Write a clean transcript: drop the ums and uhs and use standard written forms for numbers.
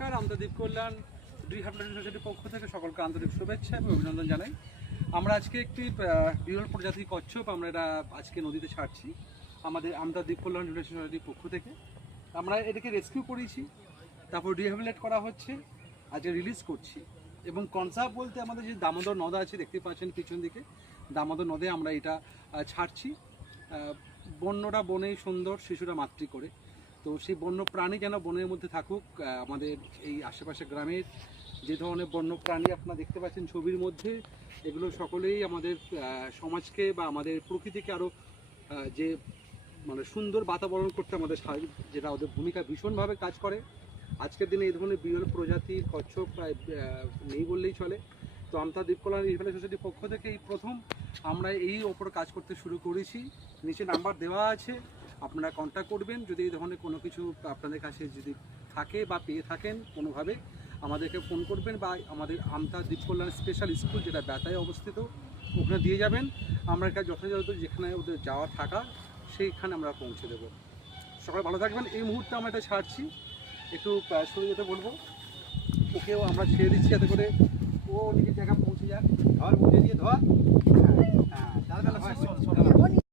নমস্কার, আমরা দ্বীপ কল্যাণ রিহ্যাবিলিটেশন সোসাইটির পক্ষ থেকে সকলকে আন্তরিক শুভেচ্ছা এবং অভিনন্দন জানাই। আমরা আজকে একটি বিরল প্রজাতির কচ্ছপ আমরা এটা আজকে নদীতে ছাড়ছি আমাদের আমরা দ্বীপ কল্যাণ রিহ্যাবিলিটেশন সোসাইটির পক্ষ থেকে। আমরা এটাকে রেস্কিউ করেছি, তারপর রিহ্যাবিলিটেট করা হচ্ছে, আজকে রিলিজ করছি। এবং কনসার্ভ বলতে আমাদের যে দামোদর নদ আছে, দেখতে পাচ্ছেন পিছন দিকে দামোদর নদে আমরা এটা ছাড়ছি। বন্যটা বনেই সুন্দর, শিশুরা মাতৃ করে। তো সেই বন্য প্রাণী যেন বনের মধ্যে থাকুক। আমাদের এই আশেপাশে গ্রামের যে ধরনের বন্য প্রাণী আপনারা দেখতে পাচ্ছেন ছবির মধ্যে, এগুলো সকলেই আমাদের সমাজকে বা আমাদের প্রকৃতিকে আরও যে মানে সুন্দর বাতাবরণ করতে আমাদের যেটা ওদের ভূমিকা ভীষণভাবে কাজ করে। আজকের দিনে এই ধরনের বিরল প্রজাতির কচ্ছপ প্রায় নেই বললেই চলে। তো আমরা দ্বীপ কল্যাণ রিহ্যাবিলিটেশন সোসাইটির পক্ষ থেকে এই প্রথম আমরা এই ওপর কাজ করতে শুরু করেছি। নিচে নাম্বার দেওয়া আছে, আপনারা কন্ট্যাক্ট করবেন যদি এই ধরনের কোনো কিছু আপনাদের কাছে যদি থাকে বা পেয়ে থাকেন কোনোভাবে আমাদেরকে ফোন করবেন, বা আমাদের আমতা দ্বীপ কল্যাণ স্পেশাল স্কুল যেটা বেতায় অবস্থিত ওখানে দিয়ে যাবেন। আমরা এটা যথাযথ যেখানে ওদের যাওয়া থাকা সেইখানে আমরা পৌঁছে দেবো। সবাই ভালো থাকবেন। এই মুহূর্তে আমরা এটা ছাড়ছি, একটু সরে যেতে বলবো, ওকেও আমরা ছেড়ে দিচ্ছি যাতে করে ও নিজের জায়গা পৌঁছে যাক। ধর মুখে দিয়ে ধর, হ্যাঁ তাহলে